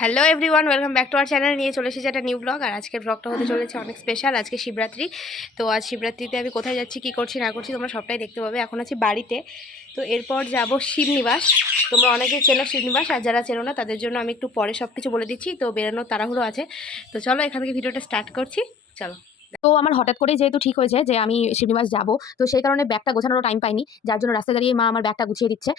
Hello everyone welcome back to our channel নিয়ে চলে এসেছি একটা নিউ ব্লগ আর আজকের ব্লগটা হতে চলেছে অনেক স্পেশাল আজকে শিবরাত্রি। তো আজ শিবরাত্রিতে আমি কোথায় যাচ্ছি, কি করছি, না করছি, তোমরা সবটাই দেখতে পাবে। এখন আছি বাড়িতে। তো এরপর যাব শিবনিবাস। তোমরা অনেকে চেনো শিবনিবাস, আর যারা চেনো না, তাদের জন্য আমি একটু পরে সব কিছু বলে দিচ্ছি। তো বেরোনোর তাড়াহুড়ো আছে। তো চলো এখান থেকে ভিডিওটা স্টার্ট করছি। চলো। তো আমার হঠাৎ করে যেহেতু ঠিক হয়েছে যে আমি শিবনিবাস যাব, তো সেই কারণে ব্যাগটা গোছানোর টাইম পাইনি। যার জন্য রাস্তায় দাঁড়িয়ে মা আমার ব্যাগটা গুছিয়ে দিচ্ছে।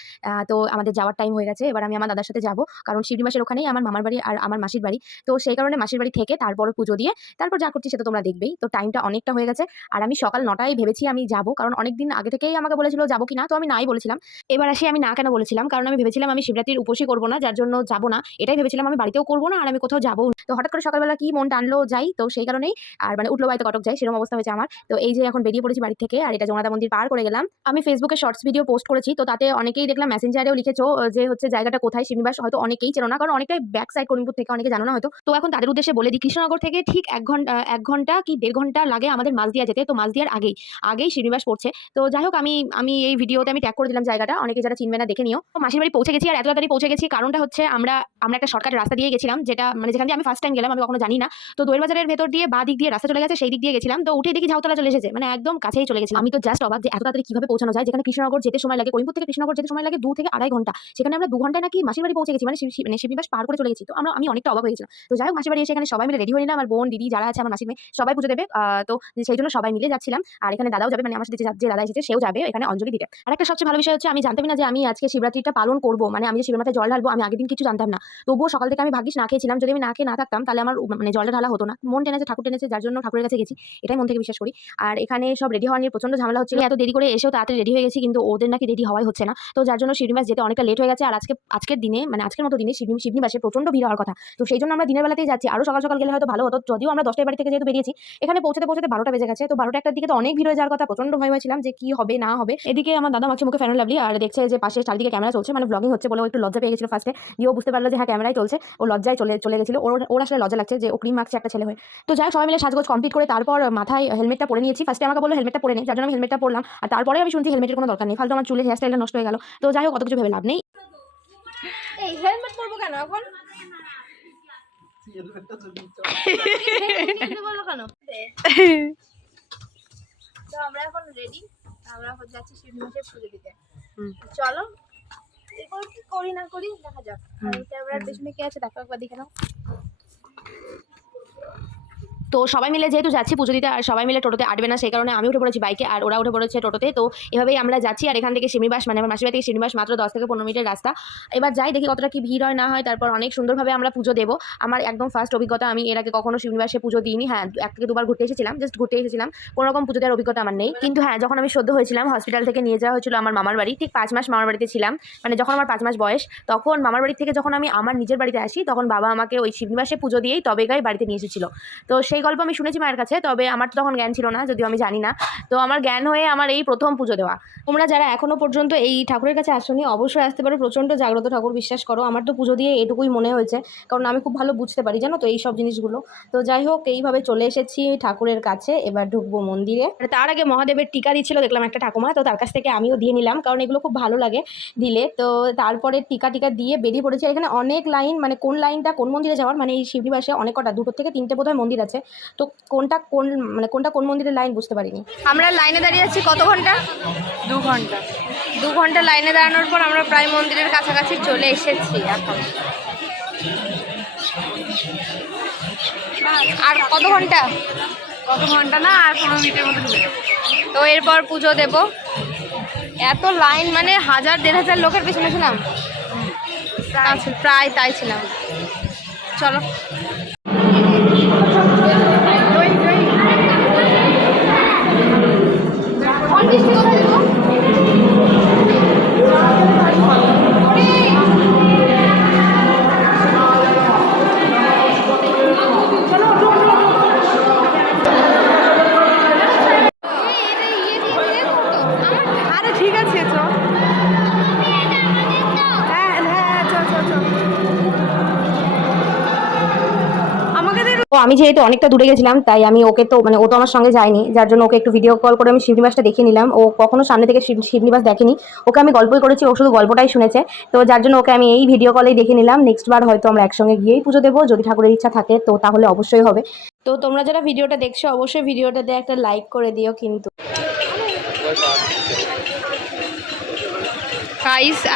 তো আমাদের যাওয়ার টাইম হয়ে গেছে। এবার আমি আমার দাদার সাথে যাব। কারণ শিবনিবাসের ওখানেই আমার মামার বাড়ি আর আমার মাসির বাড়ি। তো সেই কারণে মাসির বাড়ি থেকে তারপরে পুজো দিয়ে তারপর যা করছি সেটা তোমরা দেখবেই। তো টাইমটা অনেকটা হয়ে গেছে। আর আমি সকাল নটায় ভেবেছি আমি যাব। কারণ অনেক দিন আগে থেকেই আমাকে বলেছিল যাব কি না তো আমি নাই বলেছিলাম। এবার আসি আমি না কেন বলেছিলাম। কারণ আমি ভেবেছিলাম আমি শিবরাত্রির উপসী করব না, যার জন্য যাব না। এটাই ভেবেছিলাম আমি বাড়িতেও করব না আর আমি কোথাও যাব। তো হঠাৎ করে সকালবেলা কি মন টানলো যাই। তো সেই কারণেই আর মানে উঠল বাড়িতে কটক যাই সেরকম অবস্থা হয়েছে আমার। তো এই যে এখন বেরিয়ে পড়েছি বাড়ি থেকে, আর এটা জগন্নাথ মন্দির পার করে গেলাম। আমি ফেসবুকে শর্টস ভিডিও পোস্ট করেছি, তো তাতে অনেকেই দেখলাম মেসেঞ্জারেও লিখেছো যে হচ্ছে জায়গাটা কোথায়, শ্রীনিবাস হয়তো অনেকেই চেনো না, কারণ অনেকটাই ব্যাক সাইড করিমপুর থেকে অনেকে জানো না হয়তো। তো এখন তাদের উদ্দেশ্যে বলে দিই, কৃষ্ণনগর থেকে ঠিক এক ঘণ্টা এক ঘণ্টা কি দেড় ঘণ্টা লাগে আমাদের মালদিয়া যেতে। তো মালদিয়ার আগেই আগেই শ্রীনিবাস পড়ছে। তো যাই হোক, আমি আমি এই ভিডিওতে আমি ট্যাগ করে দিলাম জায়গাটা, অনেকে যারা চিনবে না দেখে নিও। তো মাসির বাড়ি পৌঁছে গেছি, আর এত তাড়াতাড়ি পৌঁছে গেছি, কারণটা হচ্ছে আমরা আমরা একটা শর্টকাট রাস্তা দিয়ে গেছিলাম, যেটা মানে যেখান দিয়ে আমি ফার্স্ট টাইম গেলাম, আমি কখনো জানি না। তো দোয়ের বাজারের ভেতর দিয়ে বা দিক দিয়ে রাস্তা চলে গেছে, সেই দিক দিয়ে গেছিলাম, তো উঠে দেখি ঝাউতলা চলে এসেছে। মানে একদম কাছেই চলে গেছিলাম। আমি তো জাস্ট অবাক যে এত তাড়াতাড়ি কীভাবে পৌঁছানো যায়? যেখানে কৃষ্ণনগর যেতে সময় লাগে, করিমপুর থেকে কৃষ্ণনগর যেতে সময় লাগে দু থেকে আড়াই ঘণ্টা। সেখানে আমরা দু ঘন্টায় নাকি মাসির বাড়ি পৌঁছে গেছি। মানে মানে শিবনিবাস পার করে চলে গেছি। তো আমরা আমি অনেকটা অবাক হয়ে গেছিলাম। তো যাই হোক, মাসির বাড়ি এসে এখানে সবাই মিলে রেডি হয়ে নিলাম। আমার বোন, দিদি যারা আছে, আমার মাসির মেয়ে সবাই পুজো দেবে। তো সেই জন্য সবাই মিলে যাচ্ছিলাম। আর এখানে দাদাও যাবে। মানে আমার সাথে যে যে দাদা এসেছে, সেও যাবে এখানে অঞ্জলি দিতে। আর একটা সবচেয়ে ভালো বিষয় হচ্ছে, আমি জানতাম না যে আমি আজকে শিবরাত্রিটা পালন করব। মানে আমি যে শিবের মাথায় জল ঢালবো, আমি আগের দিন কিছু জানতাম না। তবুও সকাল থেকে আমি ভাগ্যিস না খেয়েছিলাম। যদি আমি না খেয়ে না থাকতাম, তাহলে আমার মানে জলটা ঢালা হতো না। মন টেনেছে, ঠাকুর টেনেছে, যার জন্য ঠাকুরের কাছে গেছি, এটাই মন থেকে বিশ্বাস করি। আর এখানে সব রেডি হওয়া নিয়ে প্রচণ্ড ঝামেলা হচ্ছিল। এত দেরি করে এসেও তাড়াতাড়ি রেডি হয়ে গেছি, কিন্তু ওদের নাকি রেডি হওয়াই হচ্ছে না। তো যার জন্য শিবনিবাস যেতে অনেকটা লেট হয়ে গেছে, আর আজকে, আজকের দিনে মানে আজকের মতো দিনে শিবনি, শিবনিবাসে প্রচণ্ড ভিড় হওয়ার কথা। তো সেই জন্য আমরা দিনের বেলাতেই যাচ্ছি। আরও সকাল সকাল গেলে হয়তো ভালো হতো, যদিও আমরা দশটায় বাড়ি থেকে যেহেতু বেরিয়েছি, এখানে পৌঁছতে পৌঁছতে বারোটা বেজে গেছে। তো বারোটা একটার দিকে তো অনেক ভিড় হয়ে যাওয়ার কথা প্রচণ্ড ভয় হয়েছিলাম যে কি হবে, না হবে। এদিকে আমার দাদা মাখছে মুখে ফ্যান লাভলি আর দেখছে যে পাশে চারিদিকে ক্যামেরা চলছে মানে ব্লগিং হচ্ছে বলে একটু লজ্জা পেয়ে গেছিল ফার্স্টে দিয়ে ও বুঝতে পারল যে হ্যাঁ ক্যামেরাই চলছে। ও লজ্জায় চলে চলে গেছিল। ওর ওর আসলে লজ্জা লাগছে যে ও ক্রিম মাখছে একটা ছেলে হয়ে। তো যাই সবাই মিলে সাজগোজ কমপ্লিট করে তারপর মাথায় হেলমেটটা পরে নিয়েছি। ফার্স্টে আমাকে বলল হেলমেটটা পরে নেই যার জন্য আমি হেলমেটটা পরলাম। আর তারপরে আমি শুনছি হেলমেটের কোনো দরকার নেই। ফালতু আমার চুলের হেয়ারস্টাইলটা নষ্ট হয়ে গেল। তো যাই হোক অত কিছু ভেবে লাভ নেই। এই হেলমেট পরবো কেন এখন? তো আমরা এখন রেডি আমরা এখন যাচ্ছি শিবনিবাসের পুজো দিতে। চলো এরপর কি করি না করি দেখা যাক। আর ক্যামেরার পেছনে কে আছে দেখো একবার দেখে নাও। তো সবাই মিলে যেহেতু যাচ্ছি পুজো দিতে, আর সবাই মিলে টোটোতে আটবে না, সেই কারণে আমি উঠে পড়েছি বাইকে আর ওরা উঠে পড়েছে টোটোতে। তো এভাবেই আমরা যাচ্ছি, আর এখান থেকে শিমিবাস মানে আমার মাসির বাড়ি থেকে শিমিবাস মাত্র দশ থেকে পনেরো মিনিটের রাস্তা। এবার যাই দেখি কতটা কি ভিড় হয়, না হয়, তারপর অনেক সুন্দরভাবে আমরা পুজো দেবো। আমার একদম ফার্স্ট অভিজ্ঞতা, আমি এর আগে কখনো শিবনিবাসে পুজো দিইনি হ্যাঁ এক থেকে দুবার ঘুরতে এসেছিলাম জাস্ট ঘুরতে এসেছিলাম। কোনো রকম পুজো দেওয়ার অভিজ্ঞতা আমার নেই। কিন্তু হ্যাঁ যখন আমি সদ্য হয়েছিলাম হসপিটাল থেকে নিয়ে যাওয়া হয়েছিল আমার মামার বাড়ি, ঠিক পাঁচ মাস মামার বাড়িতে ছিলাম। মানে যখন আমার পাঁচ মাস বয়স, তখন মামার বাড়ি থেকে যখন আমি আমার নিজের বাড়িতে আসি, তখন বাবা আমাকে ওই শিবনিবাসে পুজো দিয়েই তবে গায়ে বাড়িতে নিয়ে এসেছিল। তো সেই গল্প আমি শুনেছি মায়ের কাছে, তবে আমার তো তখন জ্ঞান ছিল না, যদিও আমি জানি না। তো আমার জ্ঞান হয়ে আমার এই প্রথম পুজো দেওয়া। তোমরা যারা এখনও পর্যন্ত এই ঠাকুরের কাছে আসনি, অবশ্যই আসতে পারো। প্রচণ্ড জাগ্রত ঠাকুর, বিশ্বাস করো, আমার তো পুজো দিয়ে এটুকুই মনে হয়েছে, কারণ আমি খুব ভালো বুঝতে পারি, জানো তো, এই সব জিনিসগুলো। তো যাই হোক, এইভাবে চলে এসেছি ঠাকুরের কাছে, এবার ঢুকবো মন্দিরে। তার আগে মহাদেবের টিকা দিচ্ছিল, দেখলাম একটা ঠাকুমা, তো তার কাছ থেকে আমিও দিয়ে নিলাম, কারণ এগুলো খুব ভালো লাগে দিলে। তো তারপরে টিকা টিকা দিয়ে বেরিয়ে পড়েছি এখানে অনেক লাইন মানে কোন লাইনটা কোন মন্দিরে যাওয়ার মানে এই শিবনিবাসে অনেক কটা, দুটো থেকে তিনটে বোধহয় মন্দির আছে। তো কোনটা কোন মানে কোনটা কোন মন্দিরের লাইন বুঝতে পারিনি। আমরা লাইনে দাঁড়িয়ে আছি কত ঘণ্টা? দু ঘণ্টা। দু ঘণ্টা লাইনে দাঁড়ানোর পর আমরা প্রায় মন্দিরের কাছাকাছি চলে এসেছি এখন। আর কত ঘণ্টা? কত ঘণ্টা না আর পনেরো মিনিটের মতো ঢুকে তো এরপর পুজো দেব। এত লাইন মানে হাজার দেড় হাজার লোকের পেছনে ছিলাম। প্রায় তাই ছিলাম। চলো। আরে ঠিক আছে চ হ্যাঁ হ্যাঁ চ চ চ আমাকে দে ও আমি যেহেতু অনেকটা দূরে গেছিলাম, তাই আমি ওকে তো মানে ও তো আমার সঙ্গে যায়নি। যার জন্য ওকে একটু ভিডিও কল করে আমি শিবনিবাসটা দেখিয়ে নিলাম। ও কখনো সামনে থেকে শিব- শিবনিবাস দেখেনি। ওকে আমি গল্পই করেছি, ও শুধু গল্পটাই শুনেছে। তো যার জন্য ওকে আমি এই ভিডিও কলেই দেখে নিলাম। নেক্সট বার হয়তো আমরা একসঙ্গে গিয়েই পুজো দেবো। যদি ঠাকুরের ইচ্ছা থাকে, তো তাহলে অবশ্যই হবে। তো তোমরা যারা ভিডিওটা দেখছ, অবশ্যই ভিডিওটা ভিডিওটাতে একটা লাইক করে দিও কিন্তু।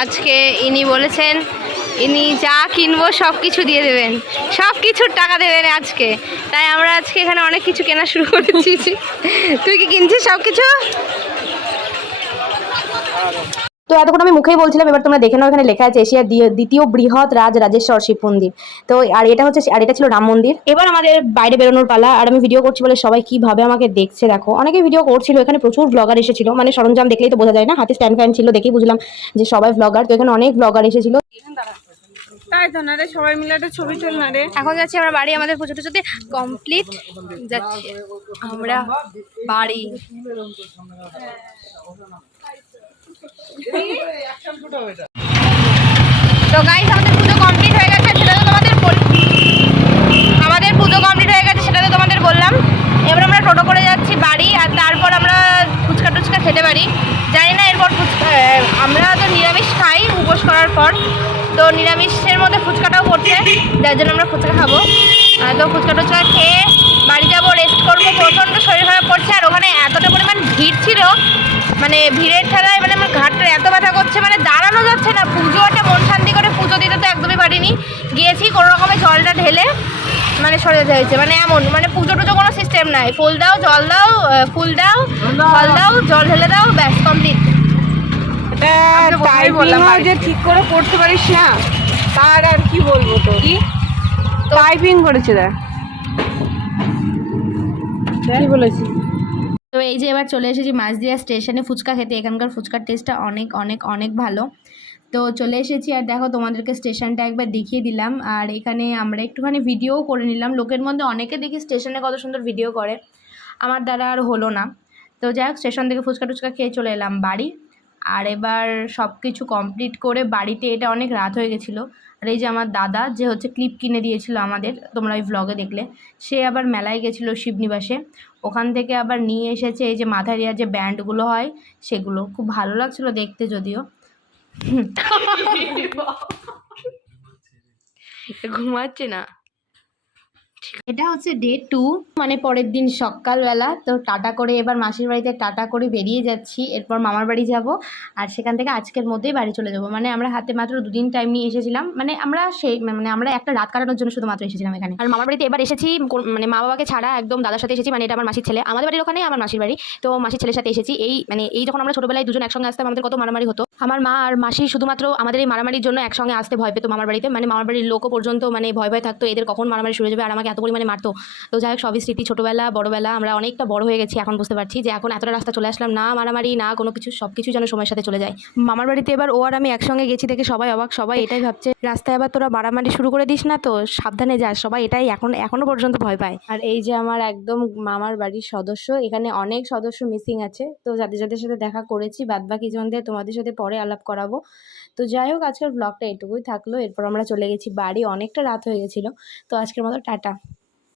আজকে ইনি বলেছেন ইনি যা কিনবো সব কিছু দিয়ে দেবেন। সব কিছুর টাকা দেবেন আজকে। তাই আমরা আজকে এখানে অনেক কিছু কেনা শুরু করেছি। তুই কি কিনছিস সব কিছু? তো এতক্ষণ আমি মুখেই বলছিলাম এবার তোমরা দেখে নাও এখানে লেখা আছে এশিয়ার দ্বি- দ্বিতীয় বৃহৎ রাজ রাজেশ্বর শিব মন্দির। তো আর এটা হচ্ছে আর এটা ছিল রাম মন্দির। এবার আমাদের বাইরে বেরোনোর পালা আর আমি ভিডিও করছি বলে সবাই কীভাবে আমাকে দেখছে দেখো। অনেকে ভিডিও করছিল এখানে প্রচুর ব্লগার এসেছিল। মানে সরঞ্জাম দেখলেই তো বোঝা যায় না হাতে স্ট্যান্ড ফ্যান ছিল দেখেই বুঝলাম যে সবাই ব্লগার তো এখানে অনেক ব্লগার এসেছিল। সবাই মিলে একটা ছবি এখন যাচ্ছি আমরা বাড়ি, আমাদের পুজো টুজোতে কমপ্লিট যাচ্ছি। আমরা বাড়ি। তো গাইস আমাদের পুজো কমপ্লিট হয়ে গেছে, সেটা তো তোমাদের আমাদের পুজো কমপ্লিট হয়ে গেছে, সেটা তো তোমাদের বললাম। এবার আমরা টোটো করে যাচ্ছি বাড়ি, আর তারপর আমরা ফুচকা টুচকা খেতে পারি। জানি না এরপর আমরা তো নিরামিষ খাই, উপোস করার পর। তো নিরামিষের মধ্যে ফুচকাটাও পড়ছে যার জন্য আমরা ফুচকা খাব। তো ফুচকা টুচকা খেয়ে বাড়ি যাব রেস্ট করব প্রচণ্ড শরীর খারাপ করছে আর ওখানে এতটা পরিমাণ ভিড় ছিল মানে ভিড়ের ঠেলায় মানে আমার ঘাটটা এত ব্যথা করছে মানে দাঁড়ানো যাচ্ছে না পুজো পুজোটা মন শান্তি করে পুজো দিতে তো একদমই পারিনি। গিয়েছি কোনো রকমে জলটা ঢেলে মানে সরে যেতে হয়েছে মানে এমন মানে পুজো টুজো কোনো সিস্টেম নাই। ফুল দাও জল দাও ফুল দাও ফল দাও। জল ঢেলে দাও ব্যাস কমপ্লিট এটা টাইপিং যে ঠিক করে পড়তে পারিস না তার আর কি বলব তো কি? টাইপিং করেছে দেখ। কি বলেছি? তো এই যে এবার চলে এসেছি মাঝদিয়া স্টেশনে ফুচকা খেতে। এখানকার ফুচকার টেস্টটা অনেক অনেক অনেক ভালো। তো চলে এসেছি আর দেখো তোমাদেরকে স্টেশনটা একবার দেখিয়ে দিলাম। আর এখানে আমরা একটুখানি ভিডিও করে নিলাম। লোকের মধ্যে অনেকে দেখি স্টেশনে কত সুন্দর ভিডিও করে। আমার দ্বারা আর হলো না। তো যাই হোক স্টেশন থেকে ফুচকা টুচকা খেয়ে চলে এলাম বাড়ি। আর এবার সব কিছু কমপ্লিট করে বাড়িতে, এটা অনেক রাত হয়ে গেছিল। আর এই যে আমার দাদা, যে হচ্ছে ক্লিপ কিনে দিয়েছিল আমাদের, তোমরা ওই ভ্লগে দেখলে, সে আবার মেলায় গেছিল শিবনিবাসে। ওখান থেকে আবার নিয়ে এসেছে এই যে দেওয়ার যে ব্যান্ডগুলো হয়, সেগুলো। খুব ভালো লাগছিল দেখতে যদিও। ঘুমাচ্ছে না। এটা হচ্ছে ডে টু মানে পরের দিন সকালবেলা। তো টাটা করে এবার মাসির বাড়িতে টাটা করে বেরিয়ে যাচ্ছি। এরপর মামার বাড়ি যাব আর সেখান থেকে আজকের মধ্যেই বাড়ি চলে যাব। মানে আমরা হাতে মাত্র দুদিন টাইম নিয়ে এসেছিলাম। মানে আমরা সেই মানে আমরা একটা রাত কাটানোর জন্য শুধুমাত্র এসেছিলাম এখানে। আর মামার বাড়িতে এবার এসেছি মানে মা বাবাকে ছাড়া একদম দাদার সাথে এসেছি। মানে এটা আমার মাসির ছেলে। আমাদের বাড়ির ওখানে আমার মাসির বাড়ি। তো মাসির ছেলের সাথে এসেছি। এই মানে এই যখন আমরা ছোটবেলায় দুজন একসঙ্গে আসতাম, আমাদের কত মারামারি হতো। আমার মা আর মাসি শুধুমাত্র আমাদের এই মারামারির জন্য একসঙ্গে আসতে ভয় পেতো মামার বাড়িতে। মানে মামার বাড়ির লোকও পর্যন্ত মানে ভয় ভয় থাকতো এদের কখন মারামারি শুরু হয়ে যাবে আর আমাকে এত পরিমাণে মারতো। তো যাই হোক সবই স্মৃতি ছোটোবেলা বড়োবেলা আমরা অনেকটা বড় হয়ে গেছি এখন বুঝতে পারছি যে এখন এতটা রাস্তা চলে আসলাম না মারামারি না কোনো কিছু সব কিছু যেন সময়ের সাথে চলে যায়। মামার বাড়িতে এবার ও আর আমি একসঙ্গে গেছি দেখে সবাই অবাক সবাই এটাই ভাবছে রাস্তায় আবার তোরা মারামারি শুরু করে দিস না তো সাবধানে যাস সবাই এটাই এখন এখনও পর্যন্ত ভয় পায়। আর এই যে আমার একদম মামার বাড়ির সদস্য এখানে অনেক সদস্য মিসিং আছে তো যাদের যাদের সাথে দেখা করেছি বাদবাকি জনদের তোমাদের সাথে পরে আলাপ করাবো। তো যাই হোক, আজকের ব্লগটা এটুকুই থাকল। এরপর আমরা চলে গেছি বাড়ি। অনেকটা রাত হয়ে গেছিল। তো আজকের মতো টাটা।